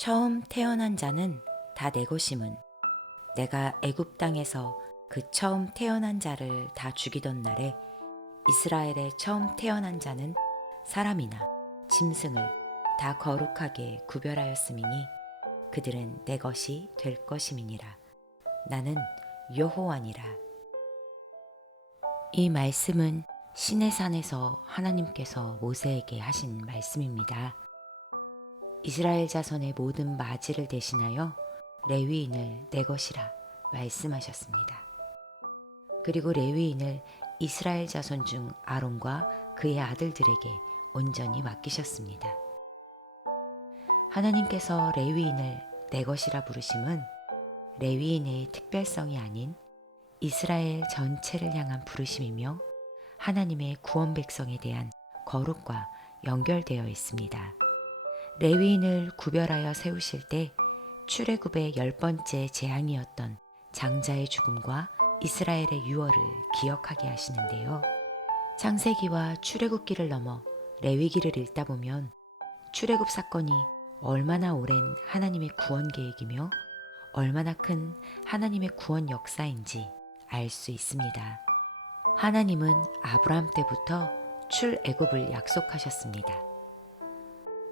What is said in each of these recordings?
처음 태어난 자는 다 내 것임은 내가 애굽 땅에서 그 처음 태어난 자를 다 죽이던 날에 이스라엘의 처음 태어난 자는 사람이나 짐승을 다 거룩하게 구별하였음이니 그들은 내 것이 될 것임이니라. 나는 여호와니라. 이 말씀은 시내산에서 하나님께서 모세에게 하신 말씀입니다. 이스라엘 자손의 모든 맞이를 대신하여 레위인을 내 것이라 말씀하셨습니다. 그리고 레위인을 이스라엘 자손 중 아론과 그의 아들들에게 온전히 맡기셨습니다. 하나님께서 레위인을 내 것이라 부르심은 레위인의 특별성이 아닌 이스라엘 전체를 향한 부르심이며 하나님의 구원 백성에 대한 거룩과 연결되어 있습니다. 레위인을 구별하여 세우실 때 출애굽의 10번째 재앙이었던 장자의 죽음과 이스라엘의 유월을 기억하게 하시는데요. 창세기와 출애굽기를 넘어 레위기를 읽다 보면 출애굽 사건이 얼마나 오랜 하나님의 구원 계획이며 얼마나 큰 하나님의 구원 역사인지 알 수 있습니다. 하나님은 아브라함 때부터 출애굽을 약속하셨습니다.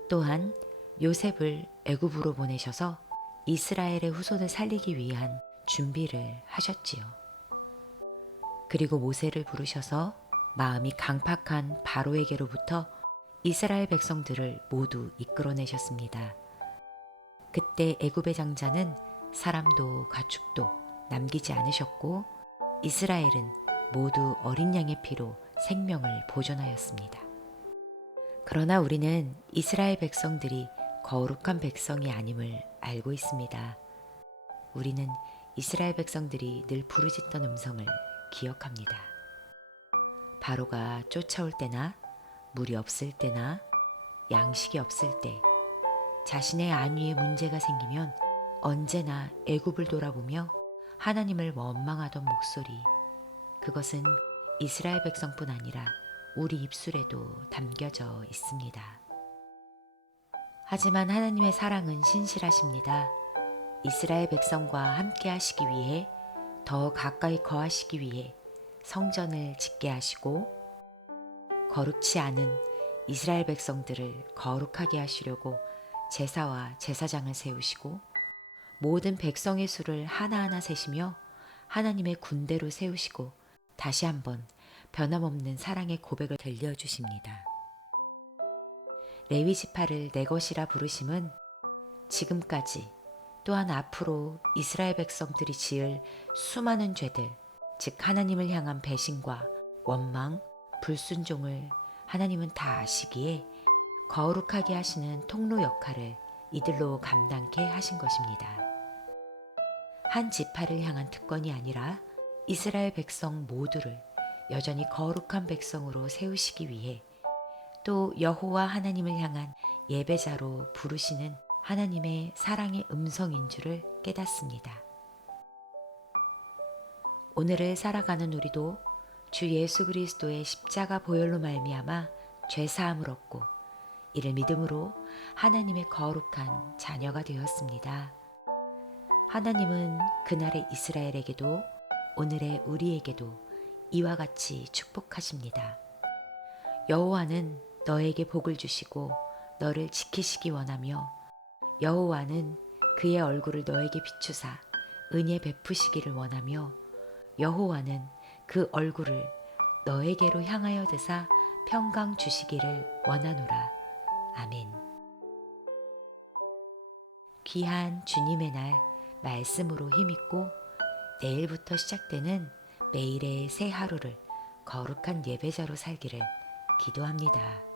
또한 요셉을 애굽으로 보내셔서 이스라엘의 후손을 살리기 위한 준비를 하셨지요. 그리고 모세를 부르셔서 마음이 강팍한 바로에게로부터 이스라엘 백성들을 모두 이끌어내셨습니다. 그때 애굽의 장자는 사람도 가축도 남기지 않으셨고 이스라엘은 모두 어린 양의 피로 생명을 보존하였습니다. 그러나 우리는 이스라엘 백성들이 거룩한 백성이 아님을 알고 있습니다. 우리는 이스라엘 백성들이 늘 부르짖던 음성을 기억합니다. 바로가 쫓아올 때나 물이 없을 때나 양식이 없을 때 자신의 안위에 문제가 생기면 언제나 애굽을 돌아보며 하나님을 원망하던 목소리, 그것은 이스라엘 백성뿐 아니라 우리 입술에도 담겨져 있습니다. 하지만 하나님의 사랑은 신실하십니다. 이스라엘 백성과 함께 하시기 위해 더 가까이 거하시기 위해 성전을 짓게 하시고 거룩치 않은 이스라엘 백성들을 거룩하게 하시려고 제사와 제사장을 세우시고 모든 백성의 수를 하나하나 세시며 하나님의 군대로 세우시고 다시 한번 변함없는 사랑의 고백을 들려주십니다. 레위 지파를 내 것이라 부르심은 지금까지 또한 앞으로 이스라엘 백성들이 지을 수많은 죄들, 즉 하나님을 향한 배신과 원망, 불순종을 하나님은 다 아시기에 거룩하게 하시는 통로 역할을 이들로 감당케 하신 것입니다. 한 지파를 향한 특권이 아니라 이스라엘 백성 모두를 여전히 거룩한 백성으로 세우시기 위해 또 여호와 하나님을 향한 예배자로 부르시는 하나님의 사랑의 음성인 줄을 깨닫습니다. 오늘을 살아가는 우리도 주 예수 그리스도의 십자가 보혈로 말미암아 죄 사함을 얻고 이를 믿음으로 하나님의 거룩한 자녀가 되었습니다. 하나님은 그날의 이스라엘에게도 오늘의 우리에게도 이와 같이 축복하십니다. 여호와는 너에게 복을 주시고 너를 지키시기 원하며 여호와는 그의 얼굴을 너에게 비추사 은혜 베푸시기를 원하며 여호와는 그 얼굴을 너에게로 향하여 드사 평강 주시기를 원하노라. 아멘. 귀한 주님의 날 말씀으로 힘입고 내일부터 시작되는 매일의 새 하루를 거룩한 예배자로 살기를 기도합니다.